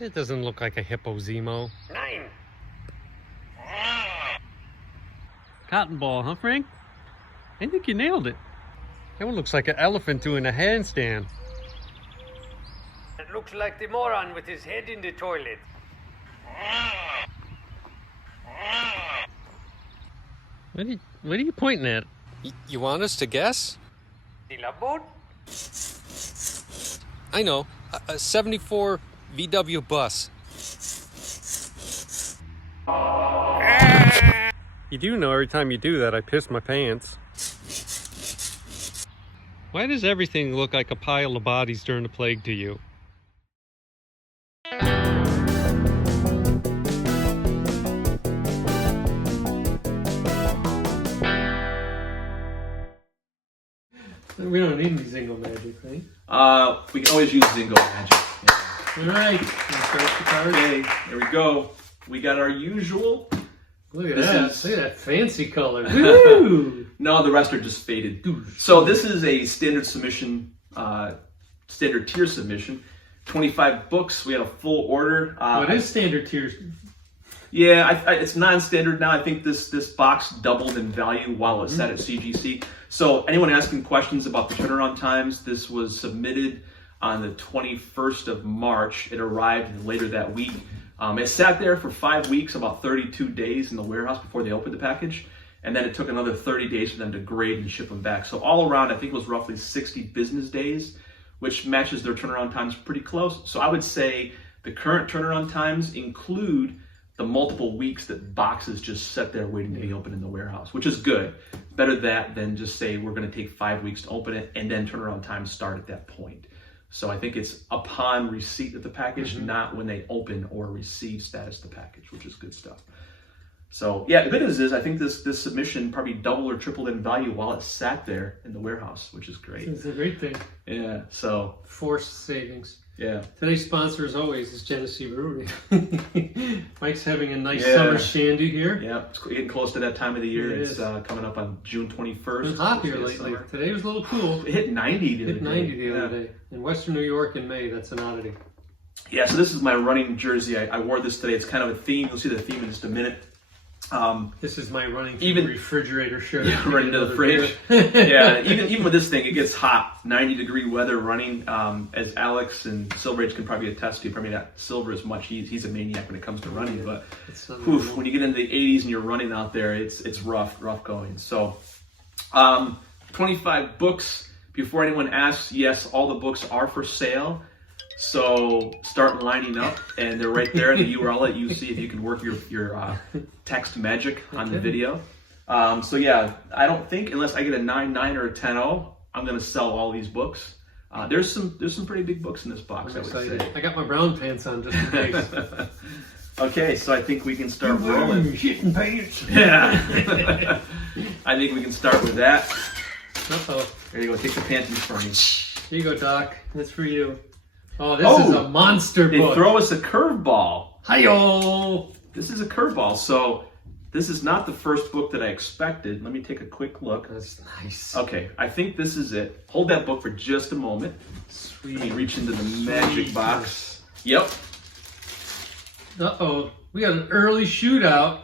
It doesn't look like a hippo Zemo. 9. Cotton ball, huh, Frank? I think you nailed it. That one looks like an elephant doing a handstand. It looks like the moron with his head in the toilet. What are you pointing at? You want us to guess? The love boat? I know. A 74 VW bus. You do know every time you do that, I piss my pants. Why does everything look like a pile of bodies during the plague to you? We don't need any Zingo magic, right? We can always use Zingo magic. Yeah. All right, let's start the card. Okay, there we go. We got our usual. Look at This that! is- Look at that fancy color. Woo! No, the rest are just faded. So this is a standard submission, standard tier submission. 25 books. We had a full order. What is standard tiers? Yeah, it's non-standard now. I think this box doubled in value while it's set at CGC. So anyone asking questions about the turnaround times, this was submitted on the 21st of March. It arrived later that week. It sat there for 5 weeks, about 32 days in the warehouse before they opened the package. And then it took another 30 days for them to grade and ship them back. So all around, I think it was roughly 60 business days, which matches their turnaround times pretty close. So I would say the current turnaround times include the multiple weeks that boxes just sit there waiting to be opened in the warehouse, which is good. Better that than just say we're going to take 5 weeks to open it and then turnaround times start at that point. So I think it's upon receipt of the package, not when they open or receive status of the package, which is good stuff. So yeah, the good news is I think this submission probably doubled or tripled in value while it sat there in the warehouse, which is great. It's a great thing. Yeah, so Forced savings. yeah. Today's sponsor, as always, is Genesee Brewery. Mike's having a nice Yeah. summer shandy here. Yeah, it's getting close to that time of the year. It It's is. Coming up on June 21st. It's been hot here It's lately. summer. Today was a little cool. It hit 90 the other Hit day. 90 the other Yeah. day. In Western New York in May, that's an oddity. Yeah, so this is my running jersey. I wore this today. It's kind of a theme. You'll see the theme in just a minute. This is my running through Even- the refrigerator shirt. Yeah, right into the fridge. Yeah, even with this thing, it gets hot. 90-degree weather running. As Alex and Silver Age can probably attest to, probably not Silver as much. He's a maniac when it comes to running. But oof, when you get into the 80s and you're running out there, it's rough going. So 25 books. Before anyone asks, yes, all the books are for sale. So start lining up, and they're right there in the URL. You see if you can work your text magic on the video. So yeah, I don't think unless I get a 9.9 or a 10.0, I'm gonna sell all these books. There's some pretty big books in this box. I'm I would excited. say. I got my brown pants on just in case. Okay, so I think we can start rolling. Shitting pants. Yeah, I think we can start with that. Uh-oh. There you go. Take the pants in front of you. Here you go, Doc. That's for you. Oh, this is a monster They book. throw us a curveball. Hi-yo! This is a curveball. So this is not the first book that I expected. Let me take a quick look. That's nice. Okay, I think this is it. Hold that book for just a moment. Sweet. Let me reach into the magic box. Yep. Uh-oh. We got an early shootout.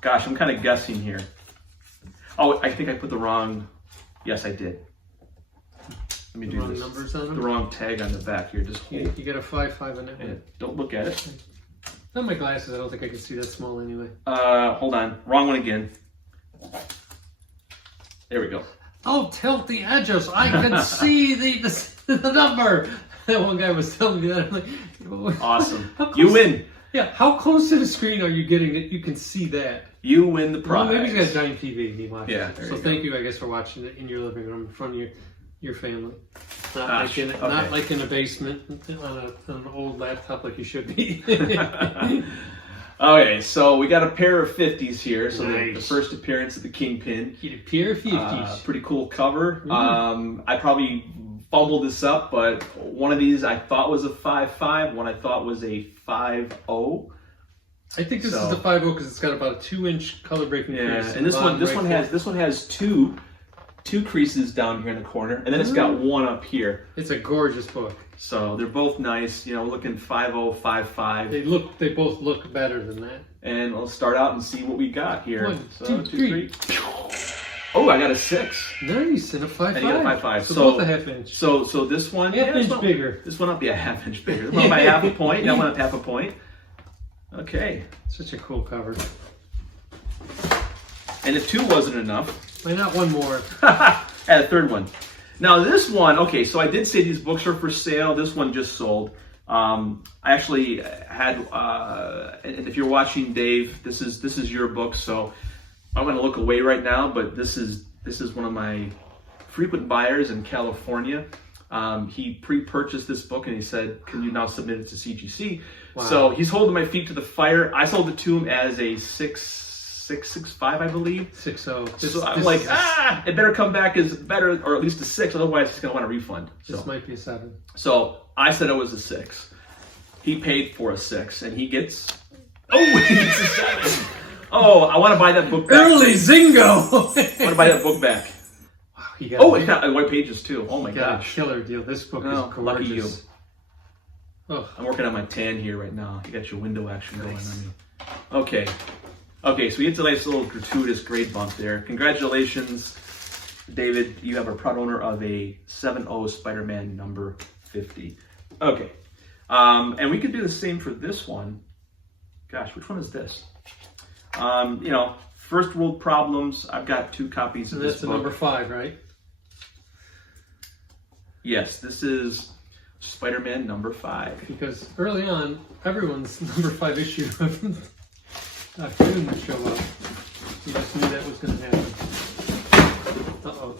Gosh, I'm kind of guessing here. Oh, I think I put the wrong. Yes, I did. Let me do Wrong this. numbers on them? The wrong tag on the back here. Just You hold. get a 5-5 in that Yeah, one. don't look at it. Not my glasses. I don't think I can see that small anyway. Hold on. Wrong one again. There we go. Oh, tilt the edges. I can see the number. That one guy was telling me that. I'm like, Awesome. How close- You win. Yeah, how close to the screen are you getting that you can see that? You win the Well, prize. maybe he's got a giant TV and he watches Yeah, it. there So you thank you, I guess, for watching it in your living room in front of your family. Not Gosh, like okay. not like in a basement on an old laptop like you should be. Okay, so we got a pair of 50s here. So the Nice. first appearance of the Kingpin. Get a pair of 50s. Pretty cool cover. I probably fumbled this up, but one of these I thought was a 5.5, one I thought was a 5.0. I think this is the 5.0 because it's got about a 2-inch color breaking Yeah, crease. and this one has two creases down here in the corner, and then it's got one up here. It's a gorgeous book. So they're both nice. You know, looking 5055. They both look better than that. And we'll start out and see what we got here. 1, So, 2, 3. Oh, I got a 6. Nice, and a 5.5. And you got a 5.5. So both a half inch. So this one, Half inch bigger. This one will be a half inch bigger. This one by half a point. That one up half a point. Okay. Such a cool cover. And if 2 wasn't enough, Why not one more? add a third one. Now this one, okay, so I did say these books are for sale. This one just sold. I actually had, and if you're watching, Dave, this is your book, so I'm going to look away right now. But this is one of my frequent buyers in California. He pre-purchased this book and he said, "Can you now submit it to CGC?" Wow. So he's holding my feet to the fire. I sold it to him as a 6.65, I believe. 6.0. So I'm like, it better come back as better, or at least a 6. Otherwise, he's gonna want a refund. This might be a 7. So I said it was a 6. He paid for a 6, and he gets. Oh, he gets a 7. Oh, I want to buy that book back. Early Zingo. I want to buy that book back. Wow, you got Oh, it's got white pages too. Oh my got a gosh. killer deal. This book is gorgeous. Lucky you. Oh. I'm working on my tan here right now. You got your window action going on me. Okay. Okay, so we get a nice little gratuitous grade bump there. Congratulations, David. You have a proud owner of a 7.0 Spider-Man number 50. Okay. And we could do the same for this one. Gosh, which one is this? You know, first world problems. I've got 2 copies of this book. That's number 5, right? Yes, this is Spider-Man number 5. Because early on, everyone's number 5 issue of Afternoon would show up. You just knew that was going to happen. Uh-oh.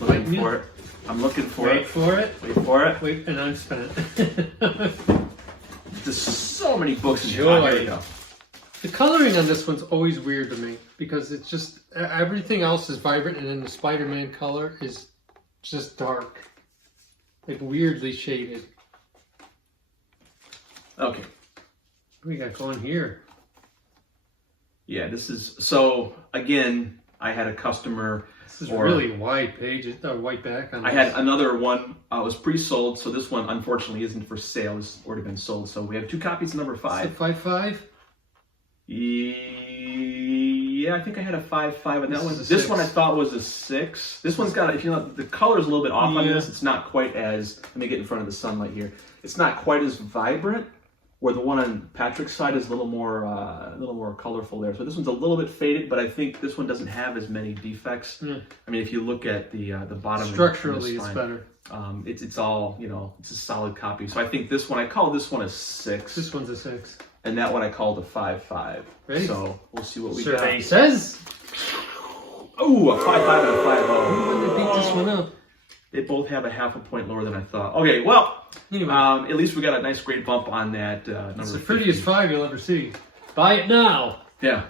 Looking for it. I'm looking for it. Wait for it. Wait for it. Wait, and I'm spent. There's so many books in here. Joy. Here we go. The coloring on this one's always weird to me because it's just everything else is vibrant and then the Spider-Man color is just dark, like weirdly shaded. Okay. What do we got going here? Yeah, this is so. Again, I had a customer. This is really wide pages, white back on this. I had another one. It was pre-sold, so this one unfortunately isn't for sale. It's already been sold. So we have 2 copies of number 5. 5.5. Yeah, I think I had a 5.5 on that one. This 6. one I thought was a 6. This one's got, if you know, the color is a little bit off on this. It's not quite as. Let me get in front of the sunlight here. It's not quite as vibrant. Where the one on Patrick's side is a little more colorful there. So this one's a little bit faded, but I think this one doesn't have as many defects. I mean, if you look at the bottom, structurally, it's better. It's all, you know, it's a solid copy. So I think this one, I call this one a 6. This one's a 6. And that one I called a 5.5. Ready? So we'll see what we Survey got. says. Oh, a 5.5 and a 5.0. Who would beat this one up? They both have a half a point lower than I thought. Okay, well, anyway, at least we got a nice grade bump on that number. It's the prettiest 5 you'll ever see. Buy it now. Yeah.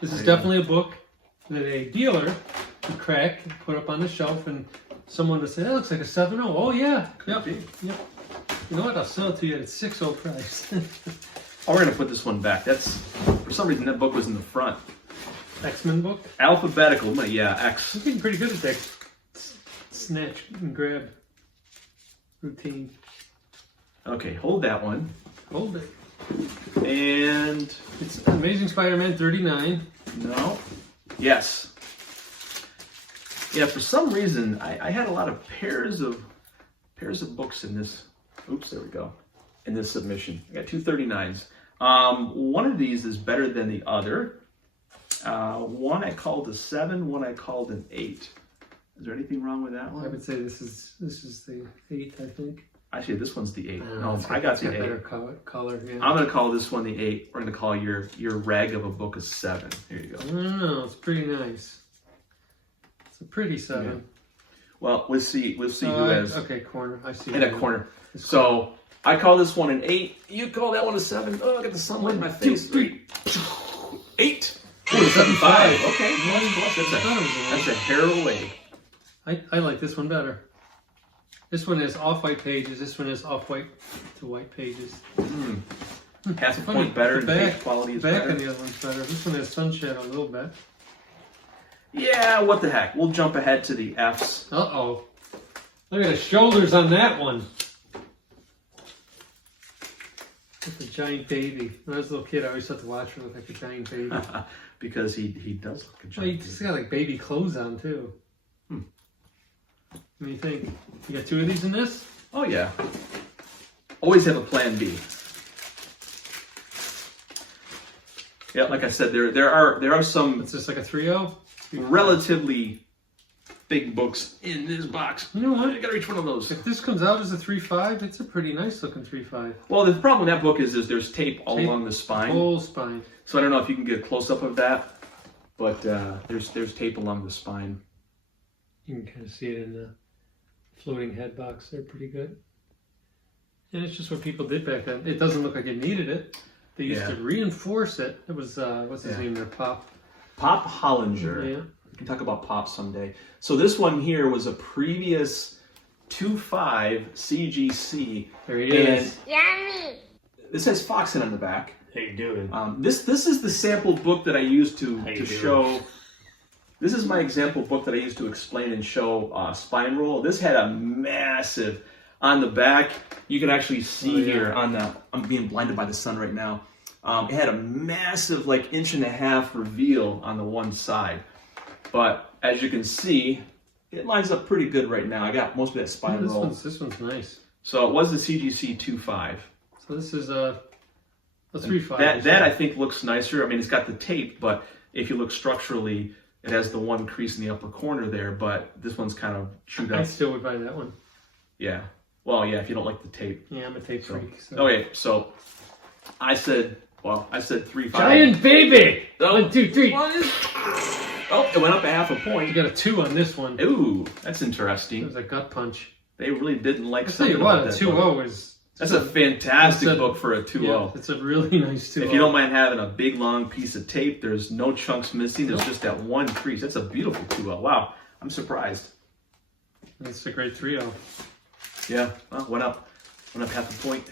This is definitely a book that a dealer would crack, put up on the shelf, and someone would say, "That looks like a 7.0." Oh yeah, yep. You know what? I'll sell it to you at 6.0 price. Oh, we're gonna put this one back. That's for some reason that book was in the front. X-Men book. Alphabetical, yeah, X. You're getting pretty good at that snatch and grab routine. Okay, hold that one. Hold it. And it's Amazing Spider-Man 39. No. Yes. Yeah, for some reason I had a lot of pairs of books in this. Oops, there we go. In this submission, I got 2 39s. One of these is better than the other. One I called a 7. One I called an 8. Is there anything wrong with that one? I would say this is the 8. I think. Actually, this one's the 8. No, No, I got the 8. Better color. Yeah. I'm gonna call this one the 8. We're gonna call your rag of a book a 7. Here you go. No, it's pretty nice. It's a pretty 7. Yeah. Well, we'll see who has. Okay, corner. I see. In a corner. So I call this one an 8. You call that one a 7. Oh, I got the sunlight in my face. 2, 3. 8. Oh, 7.5. Okay. That's a hair away. I like this one better. This one is off-white pages. This one is off-white to white pages. Half a point better. The page quality is better. The back of the other one's better. This one has sunshadow a little bit. Yeah, what the heck. We'll jump ahead to the Fs. Uh-oh. Look at the shoulders on that one. That's a giant baby. When I was a little kid, I always thought the Watcher looked like a giant baby. Because he does look a Well, giant. he's got like baby clothes on too. What do you think? You got 2 of these in this? Oh yeah. Always have a plan B. Yeah, like I said, there are some It's just like a 3-0? relatively big books in this box. You know what? I gotta reach one of those. If this comes out as a 3-5, it's a pretty nice looking 3-5. Well, the problem with that book is there's tape all along the spine. Whole spine. So I don't know if you can get a close up of that, but there's tape along the spine. You can kind of see it in the floating head box. They're pretty good. And it's just what people did back then. It doesn't look like it needed it. They used to reinforce it. It was, what's his name there? Pop Hollinger. Yeah. We can talk about Pop someday. So this one here was a previous 2.5 CGC. There he is. Yummy. This has Foxen on the back. How you doing? This is the sample book that I used to you doing? show. This is my example book that I used to explain and show spine roll. This had a massive on the back. You can actually see here on the. I'm being blinded by the sun right now. It had a massive, like 1.5-inch reveal on the one side, but as you can see, it lines up pretty good right now. I got most of that spine roll. This one's nice. So it was the CGC 2.5. So this is a 3-5. That I think looks nicer. I mean, it's got the tape, but if you look structurally, it has the one crease in the upper corner there. But this one's kind of chewed I up. still would buy that one. Yeah. Well, yeah. If you don't like the tape. Yeah, I'm a tape freak. So. Okay. So I said 3.5. Giant baby! Oh. 1, 2, 3. Oh, it went up 0.5 point. You got a 2 on this one. Ooh, that's It interesting. was a gut punch. They really didn't like I'll tell something you what, about a that 2-0 book. is... That's a fantastic it's a- book for a 2.0. Yeah, it's a really nice 2-0. If you don't mind having a big long piece of tape, there's no chunks missing. There's just that one crease. That's a beautiful 2.0. Wow, I'm surprised. It's a great 3-0. Yeah, well, went up 0.5 point.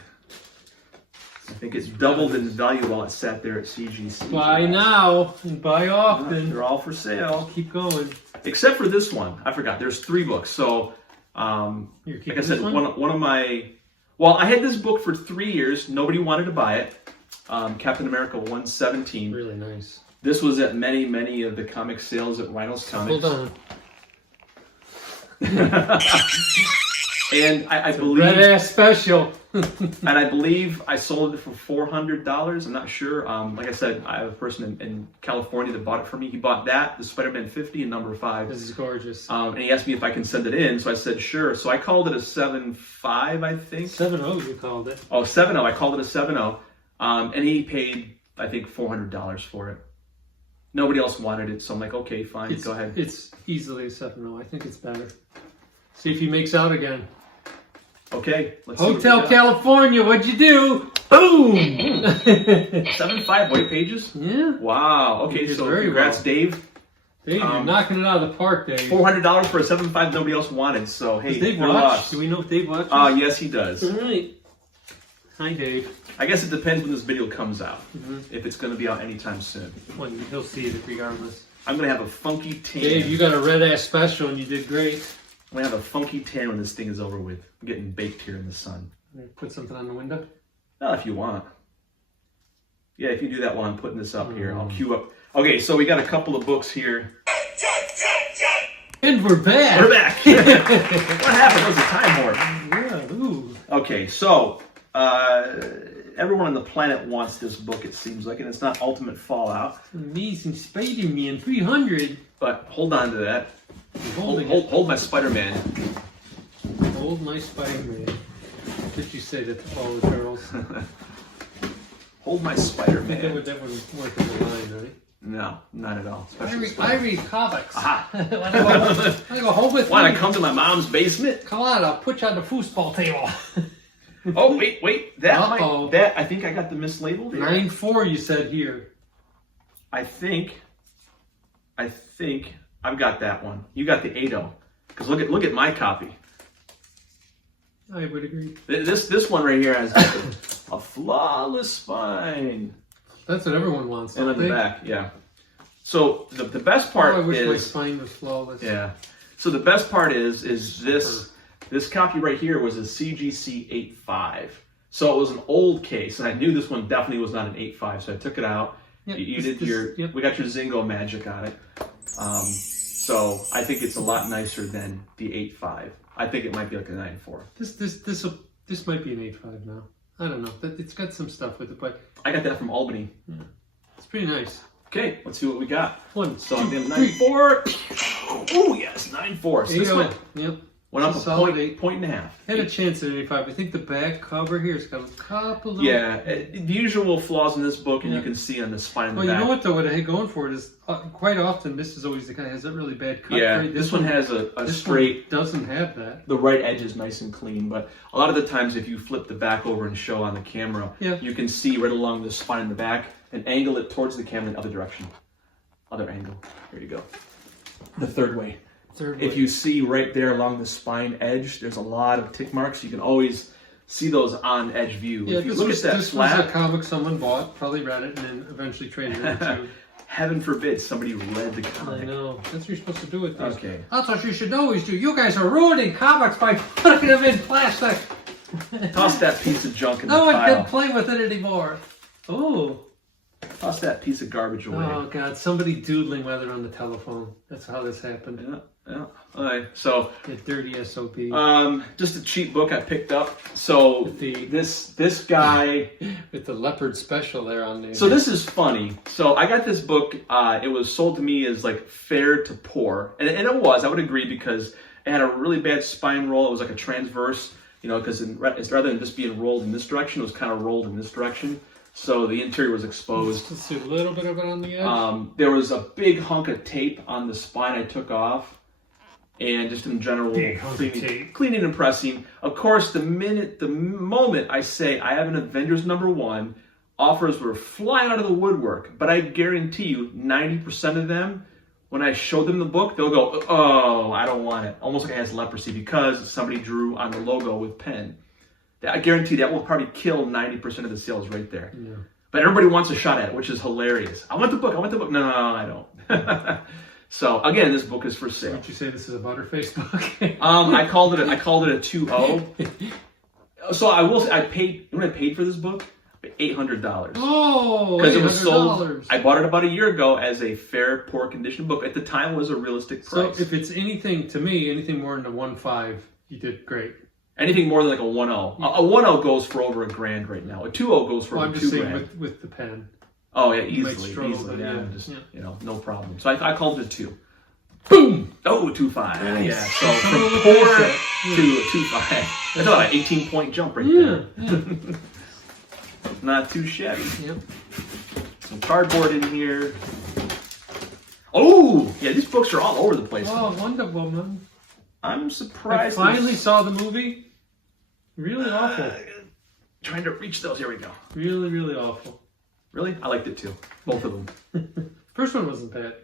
I think it's doubled in value while it sat there at CGC. Buy now and buy often. They're all for sale, Keep going. except for this one. I forgot. There's 3 books. So, You're keeping like I said, this one? one of my. Well, I had this book for 3 years. Nobody wanted to buy it. Captain America 117. Really nice. This was at many of the comic sales at Rhinos Comics. Hold on. And I Red believe, ass special. and I believe I sold it for $400. I'm not sure. Like I said, I have a person in California that bought it for me. He bought that, the Spider-Man 50 and number 5. This is gorgeous. And he asked me if I can send it in, so I said sure. So I called it a 7.5, I think. 7-0 you called it. Oh, 7.0. I called it a 7.0. And he paid, I think, $400 for it. Nobody else wanted it, so I'm like, okay, fine, go ahead. It's easily a 7-0. I think it's better. See if he makes out again. Okay, let's see what we Hotel got. California, what'd you do? Boom! 7.5 white pages? Yeah. Wow. Okay, You did so very congrats, well. Dave. Dave, you're knocking it out of the park, Dave. $400 for a 7.5 nobody else wanted, so hey, Does Dave good watch? loss. Do we know if Dave watches? Yes, he does. All right. Hi, Dave. I guess it depends when this video comes out, Mm-hmm. if it's going to be out anytime soon. Well, he'll see it regardless. I'm going to have a funky tan. Dave, you got a red ass special and you did great. I'm going to have a funky tan when this thing is over with. I'm getting baked here in the sun. Put something on the window. Well, if you want. Yeah, if you do that while I'm putting this up here, I'll queue up. Okay, so we got a couple of books here. And we're back. We're back. What happened? That was a time warp. Yeah, ooh. Okay, so everyone on the planet wants this book, it seems like, and it's not Ultimate Fallout. Amazing Spider-Man 300. But hold on to that. Holding Hold my Spider-Man. it. Hold my Spider-Man. Did you say that to all the girls? Hold my I think Spider-Man. that wouldn't work in the line, right? No, not at all. I Especially read comics. Aha. Wanna go home with Want me? to come to my mom's basement? Come on, I'll put you on the foosball table. Oh, wait. Uh-oh. That I think I got the mislabeled here. 9-4 you said here. I think I've got that one. You got the 8-0. Because look at my copy. I would agree. This one right here has a flawless spine. That's what everyone wants, And don't on the they? back, yeah. So the best Oh, part I wish my is spine was flawless. yeah. So the best part is this. This copy right here was a CGC 8.5. So it was an old case, and I knew this one definitely was not an 8.5, so I took it out. Yep, We got your Zingo magic on it. So I think it's a lot nicer than the 8.5. I think it might be like a 9.4. This might be an 8.5 now. I don't know. It's got some stuff with it, but I got that from Albany. yeah, it's pretty nice. Okay, let's see what we got. One, So two, again, three. 9.4. Oh yes, 9.4. So this 8.0. went, Yep. went up It's a a solid point and a half. Had a chance at 85. I think the back cover here has got a couple of Yeah, the usual flaws in this book, and Yeah. you can see on the spine and the Well, back. you know what though? What I had going for it is quite often this is always the guy that has that really bad cut. Yeah, rate. this one has a this straight. one doesn't have that. The right edge is nice and clean, but a lot of the times if you flip the back over and show on the camera, Yeah. you can see right along the spine in the back and angle it towards the camera in the other direction. Other angle. Here you go. The third way. If you see right there along the spine edge, there's a lot of tick marks. You can always see those on edge view. Yeah, if you this look was, at that this was a flat, comic someone bought, probably read it, and then eventually traded it into. heaven forbid somebody read the I comic. know. That's what you're supposed to do with these. Okay. That's what you should always do. You guys are ruining comics by putting them in plastic. Toss that piece of junk in the No one pile. can play with it anymore. Oh. Toss that piece of garbage away. Oh, God. Somebody doodling while they're on the telephone. That's how this happened. Yeah. All right. So, You dirty SOB. just a cheap book I picked up. So this guy. With the leopard special there on there. So this is funny. So I got this book. It was sold to me as like fair to poor, and it was. I would agree because it had a really bad spine roll. It was like a transverse, because rather than just being rolled in this direction, it was kind of rolled in this direction. So the interior was exposed. Let's see a little bit of it on the edge. There was a big hunk of tape on the spine I took off, and just in general, Big hunk of tape. cleaning and pressing. Of course, the moment I say I have an Avengers #1, offers were flying out of the woodwork. But I guarantee you, 90% of them, when I show them the book, they'll go, "Oh, I don't want it." Almost like it has leprosy because somebody drew on the logo with pen. I guarantee that will probably kill 90% of the sales right there. Yeah. But everybody wants a shot at it, which is hilarious. I want the book. No, I don't. So again, this book is for sale. Would you say this is a Butterface book? I called it a 2.0. So I will say I paid. You know what I paid for this book? $800. Oh, Because it was sold. $800. I bought it about a year ago as a fair, poor condition book. At the time, it was a realistic So price. if it's anything to me, anything more than a 1.5, you did great. Anything more than like a 1.0. A 1.0 goes for over $1,000 right now. A 2.0 goes for Well, over I'm just saying $2,000. with the pen. Oh yeah, You might easily. struggle, but Yeah, yeah, just yeah. no problem. So I called it a 2. Boom! Oh, 2.5. Nice. Yeah. So Some from little poor bicep. to a 2.5. That's about an 18-point jump right there. Yeah. Not too shabby. Yep. Some cardboard in here. Oh, yeah, these books are all over the place. Oh, Wonder Woman. I'm I surprised. finally saw the movie. Really awful. Trying to reach those. Here we go. Really, really awful. Really? I liked it too. Both of them. First one wasn't bad.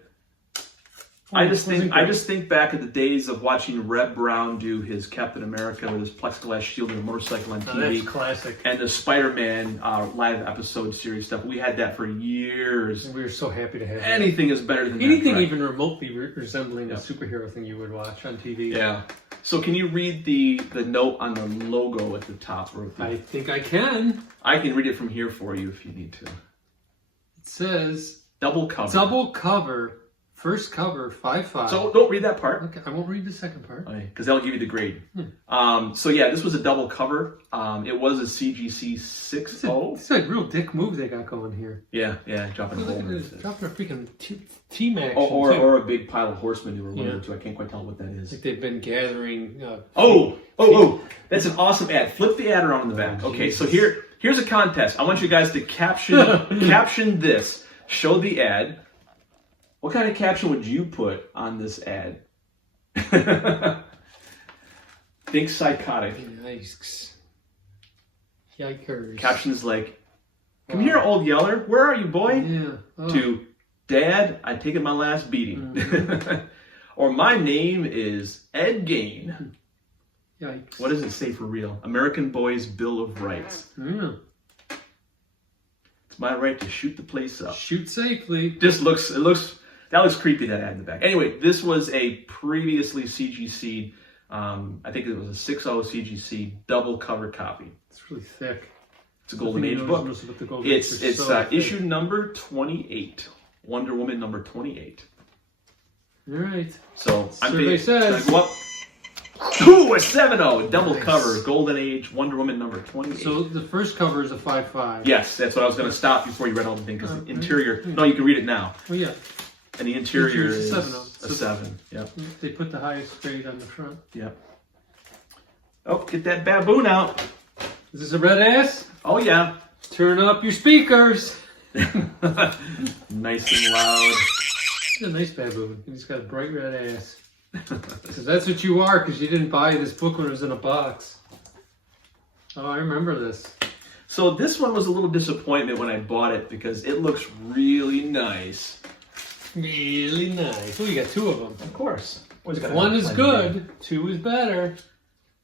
I just think back at the days of watching Reb Brown do his Captain America with his plexiglass shield and a motorcycle on Oh, TV. that's classic. And the Spider-Man live episode series stuff. We had that for years. We were so happy to have it. Anything is better than Anything that. Right? even remotely resembling a superhero thing you would watch on TV. Yeah. So can you read the note on the logo at the top? I think I can. I can read it from here for you if you need to. It says Double cover. double cover, first cover, 5.5. So don't read that part. Okay, I won't read the second part. Because that'll give you the grade. So yeah, this was a double cover. It was a CGC 6.0. It's a real dick move they got going here. Yeah, dropping a Look at hole. this, dropping a freaking team action. Or a big pile of horse manure. One Yeah. or two. I can't quite tell what that is. Like they've been gathering. Oh! That's an awesome ad. Flip the ad around in the back. Okay, so here's a contest. I want you guys to caption this. Show the ad. What kind of caption would you put on this ad? Think psychotic. Yikes. Yikers. Captions like, "Come here, old yeller. Where are you, boy?" Yeah. Oh. To, "Dad, I taken my last beating." Or, "My name is Ed Gain." Yikes. What does it say for real? American Boys Bill of Rights. Yeah. It's my right to shoot the place up. Shoot safely. That looks creepy, that ad in the back. Anyway, this was a previously CGC'd I think it was a 6.0 CGC double cover copy. It's really thick. It's a Golden Age book. It's issue number 28. Wonder Woman number 28. All right. So Survey says. Go up. Ooh, a 7.0 double cover Golden Age Wonder Woman number 28. So the first cover is a 5.5. Yes, that's what I was going to stop before you read all the thing, because the interior. No, you can read it now. Oh yeah. And the interior is a a 7. Yep. They put the highest grade on the front. Yep. Oh, get that baboon out. Is this a red ass? Oh yeah. Turn up your speakers. Nice and loud. He's a nice baboon. He's got a bright red ass. Because that's what you are, because you didn't buy this book when it was in a box. Oh, I remember this. So this one was a little disappointment when I bought it, because it looks really nice. Really nice. Oh, you got 2 of them. Of course. If 1 is good, 2 is better.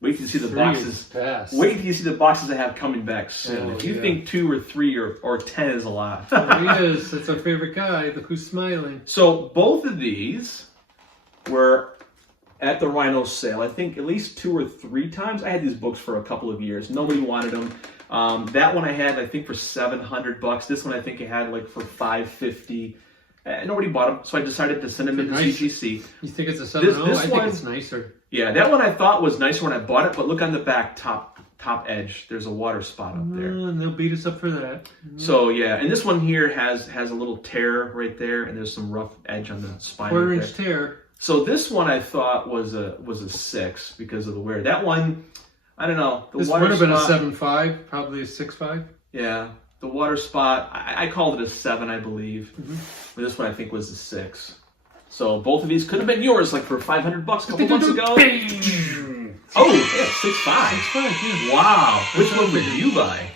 Wait till you see the 3 boxes. is fast. Wait till you see the boxes I have coming back soon. Oh, if you yeah. think 2 or 3 or 10 is a lot. There he is. That's our favorite guy. Look who's smiling. So both of these were at the Rhino sale. I think at least 2 or 3 times. I had these books for a couple of years. Nobody wanted them. That one I had, I think, for $700. This one I think I had like for $550. Nobody bought them, so I decided to send them into CGC. You think it's a 7.0? This I think one, it's nicer. Yeah, that one I thought was nicer when I bought it, but look on the back top edge. There's a water spot up there. And they'll beat us up for that. So yeah, and this one here has a little tear right there, and there's some rough edge on the spine. 1/4-inch tear. So this one I thought was a 6 because of the wear. That one, I don't know. This would have been a 7.5, probably a 6.5. Yeah, the water spot. I called it a 7, I believe. But this one I think was a 6. So both of these could have been yours, like for $500 a couple months ago. Oh, yeah, 6.5. 6.5. Yeah. Wow. Which one would you buy?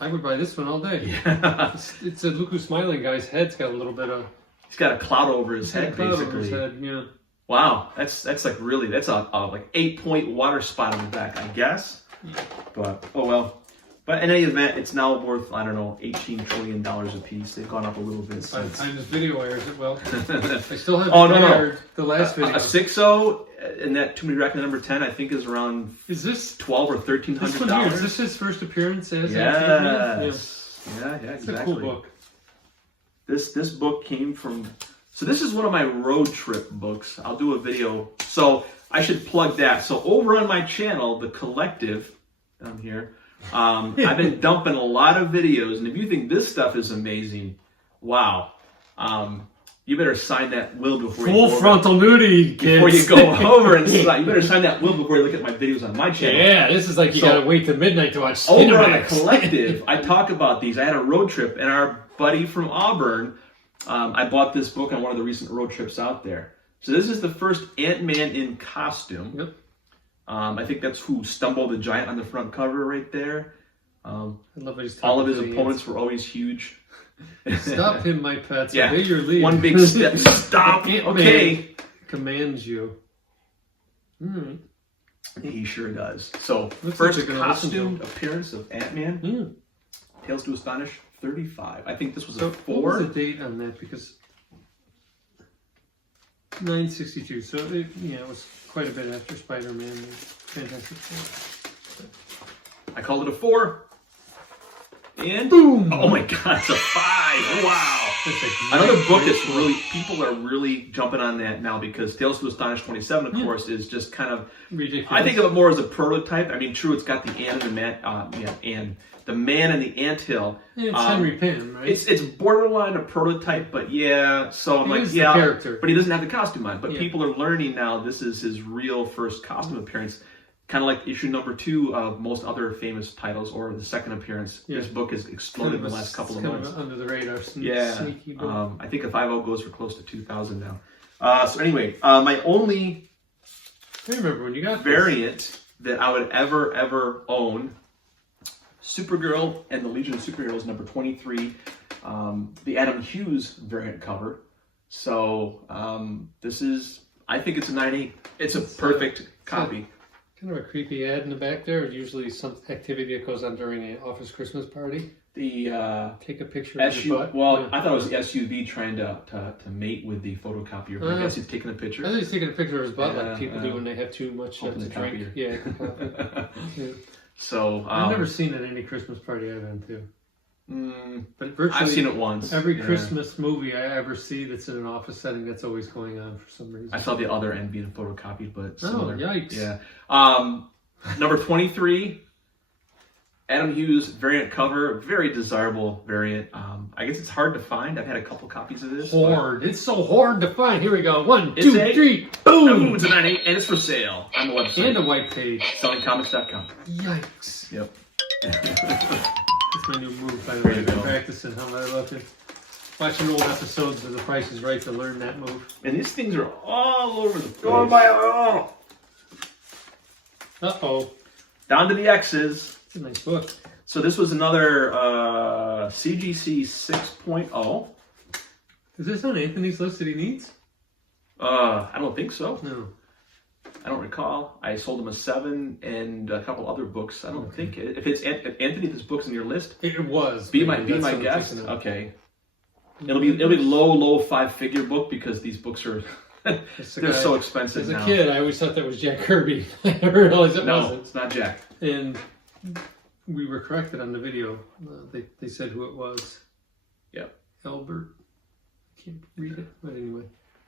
I would buy this one all day. Yeah. It's a Luku Smiling guy's head's got a little bit of. He's got a cloud over his head, basically. Over his head, yeah. Wow, that's like really, that's a like 8-point water spot on the back, I guess. But oh well. But in any event, it's now worth, I don't know, $18 trillion a piece. They've gone up a little bit By the since. time this video airs, it will. I still have the last video. A 6.0 and that Too Many Racking number 10, I think, is around. Is this $1,200 or $1,300? This one here, is this his first appearance as Yes. Yeah, exactly. It's a cool book. This book came from. So this is one of my road trip books. I'll do a video. So I should plug that. So over on my channel, The Collective, down here, I've been dumping a lot of videos. And if you think this stuff is amazing, wow. You better sign that will before Full frontal nudity, kids. Before you go over and you better sign that will before you look at my videos on my channel. Yeah, this is like you gotta wait till midnight to watch Over on The Cinemax. Collective, I talk about these. I had a road trip, and our buddy from Auburn, I bought this book on one of the recent road trips out there. So this is the first Ant-Man in costume. Yep. I think that's who Stumble the Giant on the front cover right there. I love what he's all of his opponents were always huge. Stop him, my pets. Yeah. Obey your lead. One big step. Stop. Okay. Commands you. He sure does. So, Looks first like costume appearance of Ant-Man. Tales to Astonish, 35. I think this was a 4. What was the date on that? Because 962. So it was quite a bit after Spider-Man and Fantastic Four. I called it a 4. And boom! Oh my God, it's a 5! Wow! Another book that's really, people are really jumping on that now, because Tales to Astonish 27, of course, is just kind of ridiculous. I think of it more as a prototype. I mean, true, it's got the Ant and the Man, the Man and the Anthill. Yeah, it's Henry Pym, right? It's borderline a prototype, but yeah. So I'm like, The character. but he doesn't have the costume on. But people are learning now this is his real first costume appearance. Kind of like issue number 2 of most other famous titles, or the second appearance. This book has exploded in the last couple of months. Kind of under the radar, sneaky book. I think a 5.0 goes for close to 2,000 now. So anyway, my only I remember when you got variant that I would ever own, Supergirl and the Legion of Superheroes number 23, the Adam Hughes variant cover. So this is, I think it's a 9.8. It's a perfect copy. Kind of a creepy ad in the back there. Usually some activity that goes on during an office Christmas party. Take a picture of your butt. Well, Yeah. I thought it was SUV trying to mate with the photocopier. I guess he's taking a picture. I think he's taking a picture of his butt like people do yeah. when they have too much to Open the drink. copier. Yeah, the coffee. Yeah. So I've never seen it at any Christmas party I've been to. But virtually I've seen it once. Every yeah. Christmas movie I ever see that's in an office setting, that's always going on for some reason. I saw the other end being photocopied, but similar. yikes. Yeah. Number 23, Adam Hughes variant cover, very desirable variant. I guess it's hard to find. I've had a couple copies of this. Hard. It's so hard to find. Here we go. 1, It's 2, 3. Boom! It's a 98, and it's for sale on the website. And a white page. sellingcomics.com. Yikes. Yep. That's my new move, by the There way. you I've been go. practicing how I love it. Watching old episodes of The Price is Right to learn that move. And these things are all over the place. Uh-oh. Down to the X's. It's a nice book. So this was another CGC 6.0. Is this on Anthony's list that he needs? I don't think so. No. I don't recall. I sold him a 7 and a couple other books. I don't think it. If it's Anthony, if this book's in your list, It was. be my That's what I'm guest. thinking of. Okay. It'll be low 5-figure book because these books are they're so expensive As a now. kid, I always thought that was Jack Kirby. I never realized it No, wasn't. it's not Jack. And we were corrected on the video. They said who it was. Yep. Albert. I can't read it, but anyway.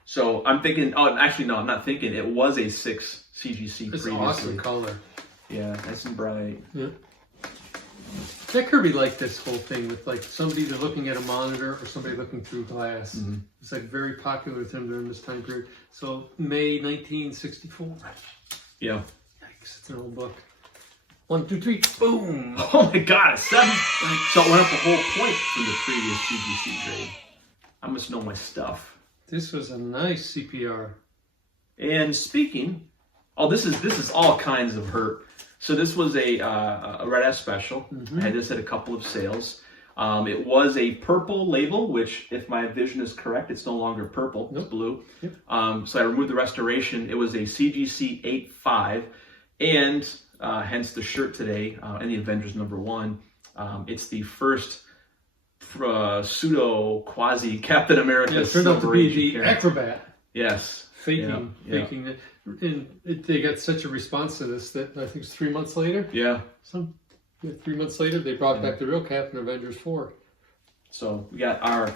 So I'm thinking. Oh, actually, no, I'm not thinking. It was a 6 CGC It's previously. awesome color. Yeah, nice and bright. Yeah. Jack Kirby liked this whole thing with like somebody either looking at a monitor or somebody looking through glass. Mm-hmm. It's like very popular with him during this time period. So May 1964. Yeah. Yikes! It's an old book. 1, 2, 3, boom! Oh my God, a 7. So it went up a whole point from the previous CGC grade. I must know my stuff. This was a nice CPR. And speaking, this is all kinds of hurt. So this was a Red S special. I had this at a couple of sales. It was a purple label, which, if my vision is correct, it's no longer purple. It's blue. Yep. So I removed the restoration. It was a CGC 8.5, and hence the shirt today in the Avengers #1. It's the first pseudo quasi Captain America. Yeah, it turned out to be the character. acrobat. Yes. Faking it. And they got such a response to this that I think it's 3 months later. Yeah. 3 months later, they brought back the real Captain Avengers 4. So we got our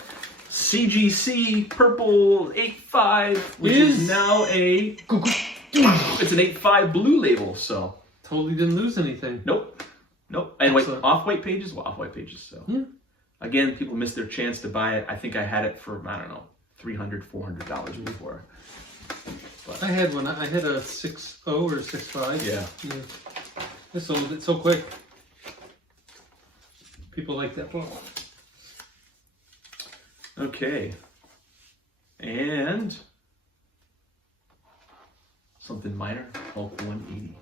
CGC purple 8.5, which is now it's an 8.5 blue label. So Totally didn't lose anything. nope. And wait, Excellent. off-white pages. Well, off-white pages. So again, people missed their chance to buy it. I think I had it for $300, $400 before. But I had one. I had a 6.0 or 6.5. yeah. I sold it so quick. People like that book. Okay. And something minor, Hulk 180.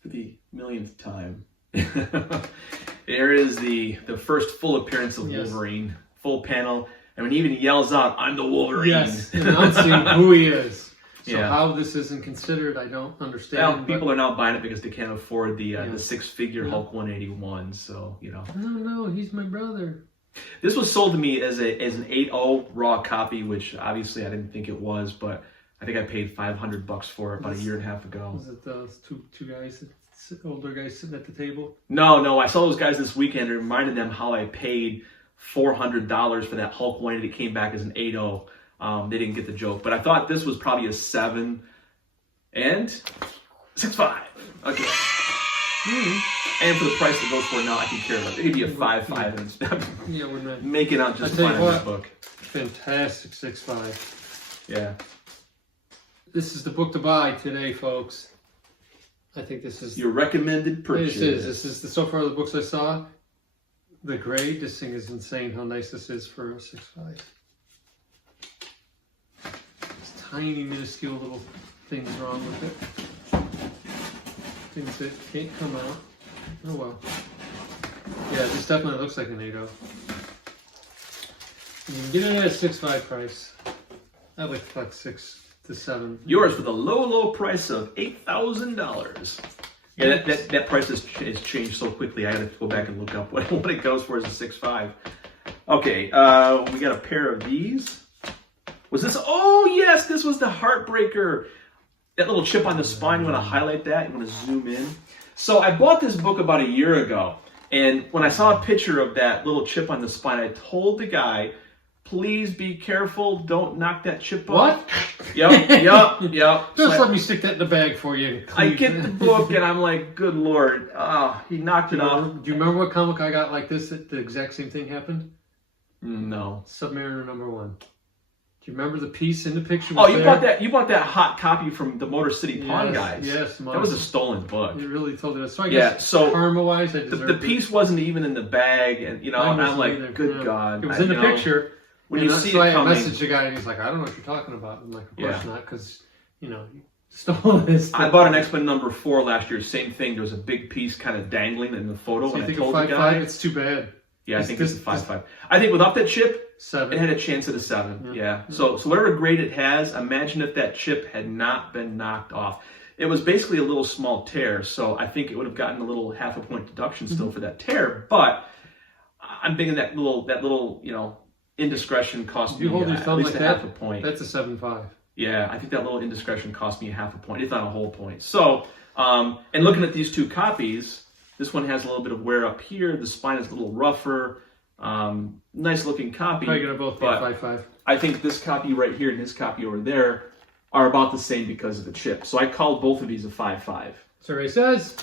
For the millionth time. There is the first full appearance of Wolverine. Full panel. And when he even yells out, "I'm the Wolverine." Yes, announcing who he is. So Yeah. how this isn't considered, I don't understand. Well, people are now buying it because they can't afford the Yes. 6-figure Hulk 181. So No, he's my brother. this was sold to me as an 8.0 raw copy, which obviously I didn't think it was, but I think I paid $500 for it about a year and a half ago. Was it those two guys, older guys sitting at the table? No, I saw those guys this weekend and reminded them how I paid $400 for that Hulk 180 that came back as an 8.0. They didn't get the joke, but I thought this was probably a 7 and 6.5. Okay. And for the price it goes for now, I can care about it. It could be a 5.5 and it's Yeah, we're not. making out just I tell fine you on this what. book. Fantastic 6.5. Yeah. This is the book to buy today, folks. I think this is Your recommended purchase. This is so far the books I saw. The grade, this thing is insane how nice this is for a 6.5. There's tiny, minuscule little things wrong with it. Things that can't come out. Oh well. Yeah, this definitely looks like an 8.0. You can get it at a 6.5 price. I would like 6 to 7. Yours for the low price of $8,000. Yeah, that price has changed so quickly. I got to go back and look up what it goes for as a 6.5. Okay, we got a pair of these. Was this? Oh yes, this was the Heartbreaker. That little chip on the spine. You want to highlight that? You want to zoom in? So I bought this book about a year ago, and when I saw a picture of that little chip on the spine, I told the guy, "Please be careful. Don't knock that chip off." What? Yep. Just let me stick that in the bag for you. I get the book and I'm like, good Lord. Oh, he knocked it off. Do you remember what comic I got like this? The exact same thing happened? No. Submariner #1. Do you remember the piece in the picture? Oh, you bought that hot copy from the Motor City Pawn guys. Yes, that was a stolen book. It really told it. So I guess karma-wise, I deserved the piece wasn't even in the bag, and and I'm like, either. good God. It was in the picture. When you see so it I coming, messaged the guy, and he's like, I don't know what you're talking about. I'm like, of course not, because you stole this. I bought an X-Men #4 last year. Same thing. There was a big piece kind of dangling in the photo. So you and think I told a the guy, 5.5? It's too bad. Yeah, I think it's a 5.5. I think without that chip, 7. It had a chance at a 7. Yeah. So whatever grade it has, imagine if that chip had not been knocked off. It was basically a little small tear, so I think it would have gotten a little half a point deduction still for that tear. But I'm thinking that little indiscretion cost me you hold your at thumb least like a that, half a point. That's a 7.5. Yeah, I think that little indiscretion cost me a half a point, if not a whole point. So, and looking at these two copies, this one has a little bit of wear up here. The spine is a little rougher. Nice looking copy. Probably gonna both be 5.5. I think this copy right here and this copy over there are about the same because of the chip. So I called both of these a 5.5. Survey says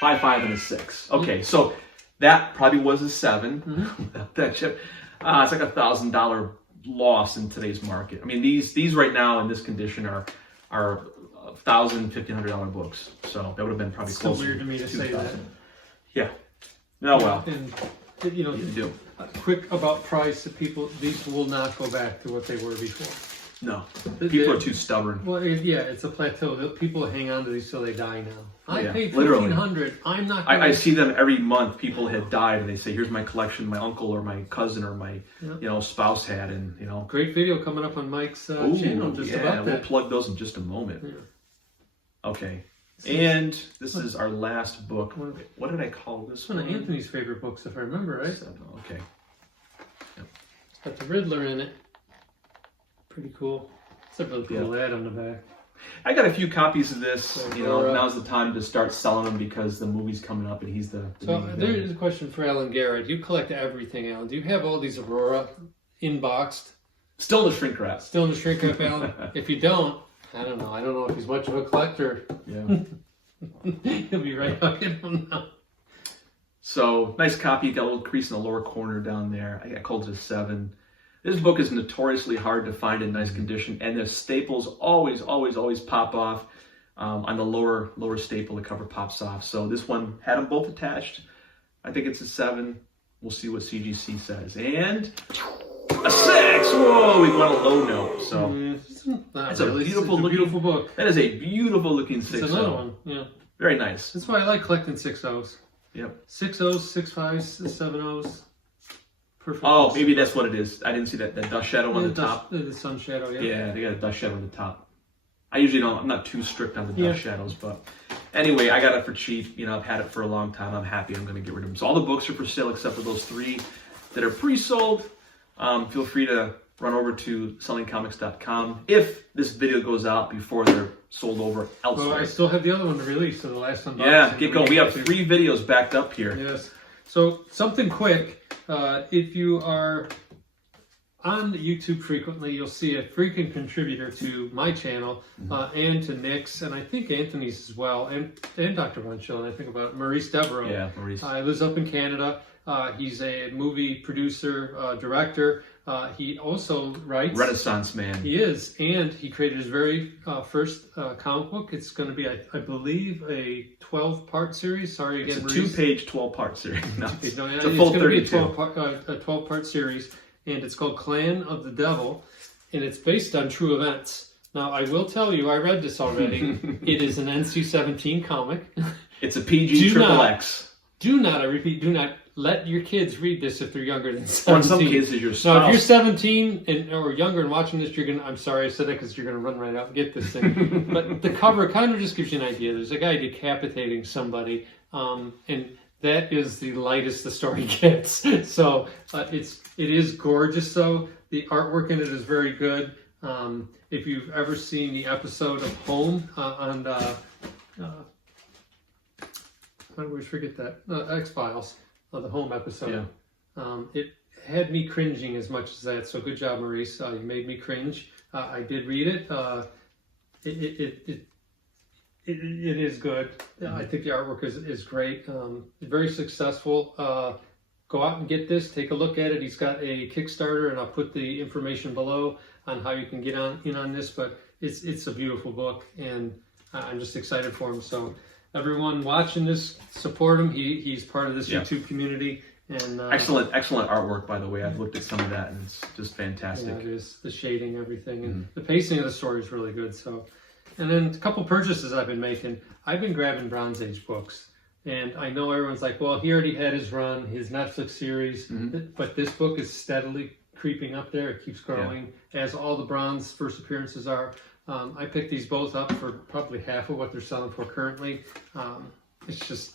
5.5 and a 6. Okay, so that probably was a 7 without that chip. It's like $1,000 loss in today's market. I mean, these right now in this condition are $1,000, $1,500 books. So that would have been probably still closer weird to me to say that. Yeah. Oh well. And You do. Quick about price. These will not go back to what they were before. No, people are too stubborn. Well, it's a plateau. People hang on to these till they die now. I paid $1,500. I'm not. I see them every month. People had died, and they say, "Here's my collection. My uncle or my cousin or my spouse had," and Great video coming up on Mike's channel about that. We'll plug those in just a moment. Yeah. Okay, and this is our last book. What did I call this one? One of Anthony's favorite books, if I remember right. Okay. Yep. It's got the Riddler in it. Pretty cool. It's a really cool ad on the back. I got a few copies of this. Now's the time to start selling them because the movie's coming up and he's the so there is a question for Alan Garrett. You collect everything, Alan. Do you have all these Aurora inboxed? Still in the shrink wrap. Still in the shrink wrap, Alan? If you don't, I don't know. I don't know if he's much of a collector. Yeah. He'll be right back in them now. So, nice copy. Got a little crease in the lower corner down there. I called it a 7. This book is notoriously hard to find in nice condition, and the staples always pop off. On the lower staple, the cover pops off. So this one had them both attached. I think it's a 7. We'll see what CGC says. And a 6! Whoa, we went a low note. So it's a beautiful book. That is a beautiful looking 6-0. It's another one, yeah. Very nice. That's why I like collecting 6.0s. Yep. 6.0s, 6.5s, 7.0s. Perfect. Oh, maybe that's what it is. I didn't see that dust shadow on the top. The sun shadow, yeah. Yeah, they got a dust shadow on the top. I usually don't. I'm not too strict on the dust shadows, but anyway, I got it for cheap. I've had it for a long time. I'm happy. I'm going to get rid of them. So all the books are for sale except for those 3 that are pre-sold. Feel free to run over to sellingcomics.com if this video goes out before they're sold over elsewhere. Well, I still have the other one to release, so the last one. Yeah, get going. We have 3 videos backed up here. Yes. So something quick. If you are on YouTube frequently, you'll see a frequent contributor to my channel and to Nick's, and I think Anthony's as well, and Dr. Von Schillen. I think about Maurice Devereaux. Yeah, Maurice. He lives up in Canada. He's a movie producer, director. He also writes. Renaissance man. He is, and he created his very first comic book. It's going to be, I believe, a 12-part series. Sorry again, It's a Maurice. 2-page, 12-part series. No, it's a full 32. A 12-part series, and it's called Clan of the Devil, and it's based on true events. Now, I will tell you, I read this already. It is an NC-17 comic. It's a PG XXX. Do not, I repeat, do not let your kids read this if they're younger than 17. Or in some cases, your spouse. Now, if you're 17 or younger and watching this, I'm sorry I said that because you're going to run right out and get this thing. But the cover kind of just gives you an idea. There's a guy decapitating somebody, and that is the lightest the story gets. So it is gorgeous. So the artwork in it is very good. If you've ever seen the episode of Home on I always forget that X-Files, the Home episode. Yeah. It had me cringing as much as that. So good job, Maurice. You made me cringe. I did read it. It is good. I think the artwork is great. Very successful. Go out and get this. Take a look at it. He's got a Kickstarter, and I'll put the information below on how you can get in on this. But it's a beautiful book, and I'm just excited for him. So everyone watching this, support him. He's part of this YouTube community. And excellent artwork, by the way. I've looked at some of that, and it's just fantastic. Yeah, it is. The shading, everything, and the pacing of the story is really good. So, and then a couple purchases I've been making. I've been grabbing Bronze Age books, and I know everyone's like, "Well, he already had his run, his Netflix series," but this book is steadily creeping up there. It keeps growing, as all the Bronze first appearances are. I picked these both up for probably half of what they're selling for currently. It's just,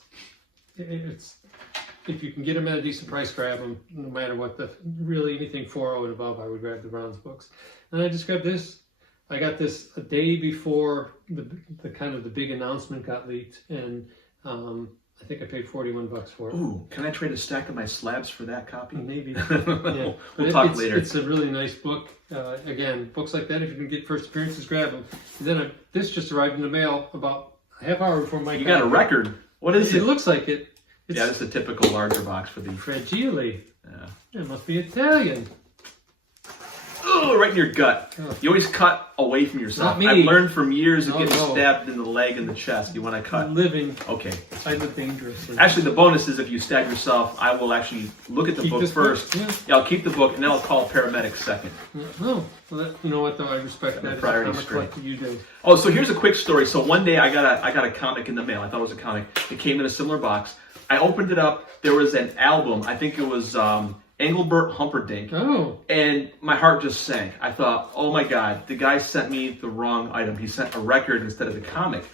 it's if you can get them at a decent price, grab them. No matter what really anything 4.0 and above, I would grab the Bronze books. And I just grabbed this. I got this a day before the kind of the big announcement got leaked, and I think I paid $41 for it. Ooh, can I trade a stack of my slabs for that copy? Maybe. Yeah. We'll talk later. It's a really nice book. Again, books like that, if you can get first appearances, grab them. And then this just arrived in the mail about a half hour before my. You got a record. What is it? It looks like it. It's a typical larger box for the. Fragile. Yeah. It must be Italian. Oh, right in your gut. Oh. You always cut away from yourself. Not me. I've learned from years of getting No. stabbed in the leg and the chest. You want to cut. Okay. I live dangerously. Actually, the bonus is if you stab yourself, I will actually look at the book first. Yeah, I'll keep the book, and then I'll call paramedics second. Oh, well, you know what though? I respect that. Priority It's a straight. comic you do. Oh, so here's a quick story. So one day I got a comic in the mail. I thought it was a comic. It came in a similar box. I opened it up. There was an album. I think it was Engelbert Humperdinck. Oh. And my heart just sank. I thought, oh my God, the guy sent me the wrong item. He sent a record instead of the comic.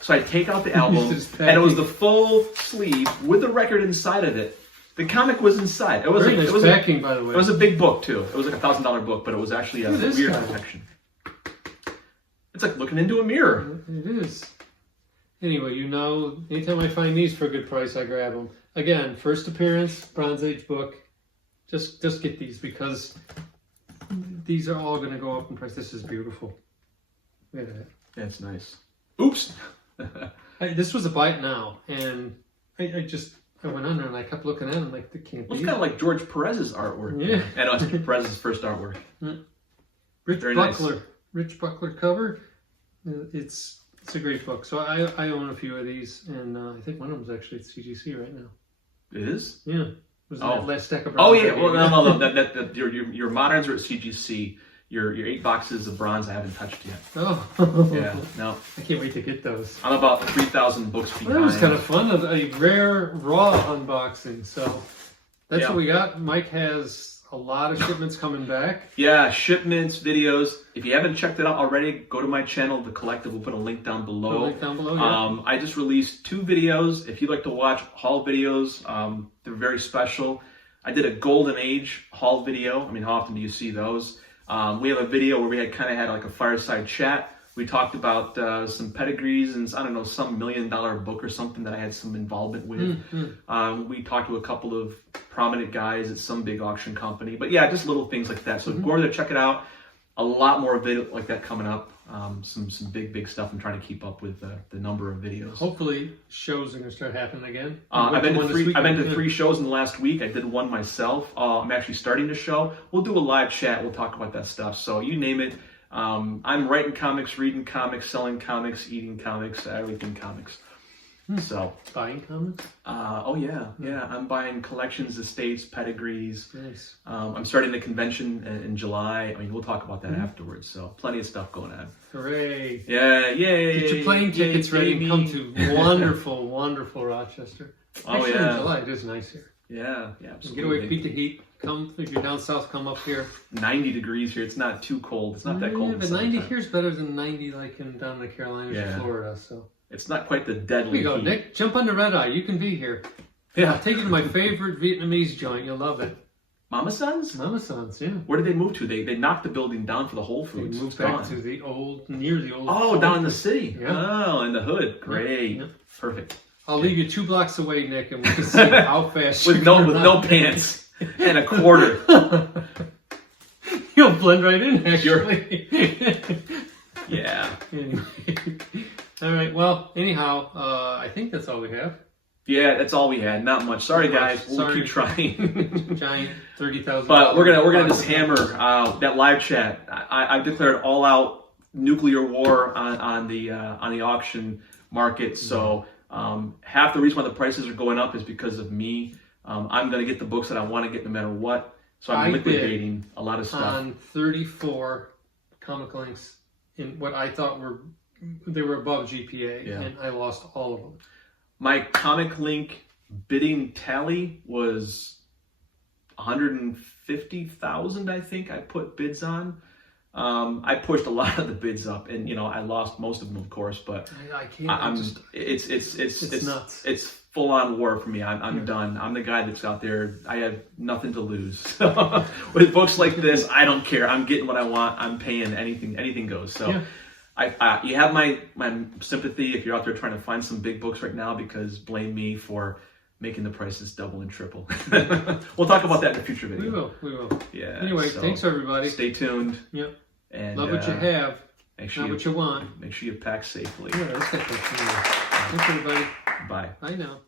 So I take out the album, and it was the full sleeve with the record inside of it. The comic was inside. It was Very nice packing, by the way. It was a big book too. It was like a $1,000 book, but it was actually a weird protection. It's like looking into a mirror. It is. Anyway, anytime I find these for a good price, I grab them. Again, first appearance, Bronze Age book. Just get these because these are all going to go up in price. This is beautiful. Look at that. That's nice. Oops. This was a buy it now, and I went on there and I kept looking at it. I'm like, that can't be. It's kind of like George Perez's artwork. Yeah. And it's Perez's first artwork. Rich Very Buckler. nice. Rich Buckler cover. It's a great book. So I own a few of these, and I think one of them's actually at CGC right now. It is? Yeah. Was that last stack of Oh bronze? yeah, well no. Your moderns are at CGC. Your 8 boxes of bronze I haven't touched yet. Oh. Yeah, no. I can't wait to get those. I'm about 3,000 books behind. That was kind of fun, a rare raw unboxing. So that's what we got. Mike has a lot of shipments coming back. Yeah, shipments, videos. If you haven't checked it out already, go to my channel, The Collective. We'll put a link down below. Yeah. I just released 2 videos. If you'd like to watch haul videos, they're very special. I did a Golden Age haul video. I mean, how often do you see those? We have a video where we had like a fireside chat. We talked about some pedigrees and, I don't know, some $1 million book or something that I had some involvement with. We talked to a couple of prominent guys at some big auction company. But yeah, just little things like that. So go over there, check it out. A lot more video like that coming up. Some big stuff. I'm trying to keep up with the number of videos. Hopefully shows are going to start happening again. I've been to 3 shows in the last week. I did one myself. I'm actually starting to show. We'll do a live chat. We'll talk about that stuff. So you name it. I'm writing comics, reading comics, selling comics, eating comics, everything comics. So buying comics? Oh yeah. I'm buying collections, estates, pedigrees. Nice. I'm starting a convention in July. I mean, we'll talk about that afterwards. So plenty of stuff going on. Hooray! Yeah, yay! Get your plane tickets ready and come to wonderful Rochester. Actually, in July it is nice here. Yeah, Get absolutely. away, beat the heat. Come if you're down south, come up here. 90 degrees here. It's not too cold. It's not that cold. Yeah, in but the 90 summertime. here's better than 90 like down in the Carolinas Yeah. or Florida. So It's not quite the here deadly you go, heat. Nick. Jump on the red eye. You can be here. Yeah. I'll take you to my favorite Vietnamese joint. You'll love it. Mama Sons? Mama San's, yeah. Where did they move to? They knocked the building down for the Whole They Foods. moved It's back gone. to the old, near the old. Oh, down in the city. Yeah. Oh, in the hood. Great. Yeah. Perfect. I'll leave you 2 blocks away, Nick, and we can see how fast With no pants and a quarter. You'll blend right in, actually. Yeah. Anyway. All right. Well, anyhow, I think that's all we have. Yeah, that's all we had. Not much. Sorry, Not much. guys. We'll Sorry. keep trying. Giant 30,000. But we're gonna just hammer that live chat. I've declared all out nuclear war on the auction market. So half the reason why the prices are going up is because of me. I'm gonna get the books that I want to get no matter what. So I'm liquidating a lot of stuff. On 34 comic links in what I thought were above GPA, Yeah. and I lost all of them. My comic link bidding tally was 150,000. I think I put bids on. I pushed a lot of the bids up, and I lost most of them, of course. But I can't. it's nuts. It's full on war for me. I'm done. I'm the guy that's out there. I have nothing to lose. With books like this, I don't care. I'm getting what I want. I'm paying anything goes. So. Yeah. You have my sympathy if you're out there trying to find some big books right now, because blame me for making the prices double and triple. We'll talk about that in a future video. We will. Yeah. Anyway, so thanks everybody. Stay tuned. Yep. And Love what you have, make sure not what you want. Make sure you pack safely. Yeah, let's get that. Thanks everybody. Bye. Bye now.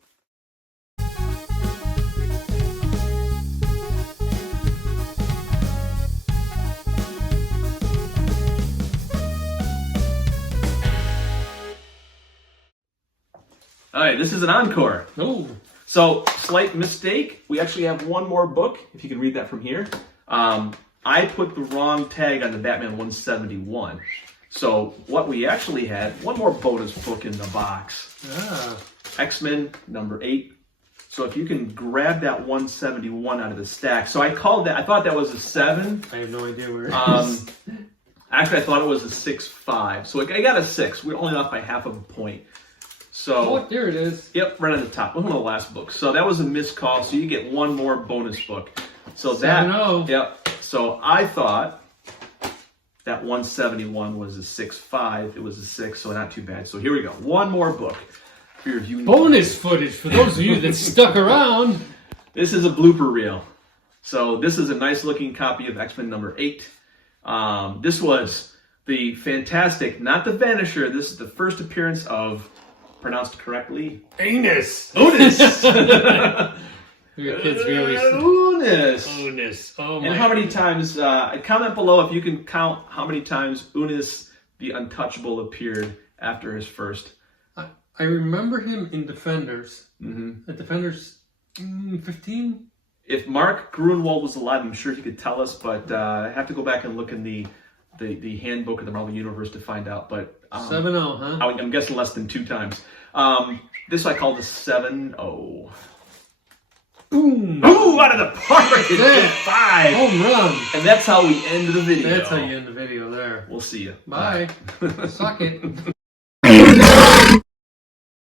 All right, this is an encore. Oh. So, slight mistake. We actually have one more book, if you can read that from here. I put the wrong tag on the Batman 171. So, what we actually had, one more bonus book in the box. X-Men number 8. So, if you can grab that 171 out of the stack. So, I thought that was a 7. I have no idea where it is. Actually, I thought it was a 6.5. So, I got a 6. We're only off by half of a point. So, Oh, there it is. Yep, right on the top. One of the last books. So that was a missed call. So you get one more bonus book. So that. 7-0. Yep. So I thought that 171 was a 6.5. It was a 6, so not too bad. So here we go. One more book for your viewing. Bonus footage for those of you that stuck around. This is a blooper reel. So this is a nice looking copy of X-Men number 8. This was the fantastic, not the Vanisher. This is the first appearance of. Pronounced correctly? Anus. Unis! Your kids really. Unis! Bonus. Oh my. And how many times, comment below if you can count how many times Unis the Untouchable appeared after his first. I remember him in Defenders. Mm-hmm. At Defenders 15? If Mark Gruenwald was alive, I'm sure he could tell us, but I have to go back and look in the handbook of the Marvel Universe to find out. But 7-0, huh? I'm guessing less than 2 times. This I call the 7-0. Boom! Ooh, out of the park! Yeah. 5! Home run! And that's how we end the video. That's how you end the video there. We'll see you. Bye. Suck it.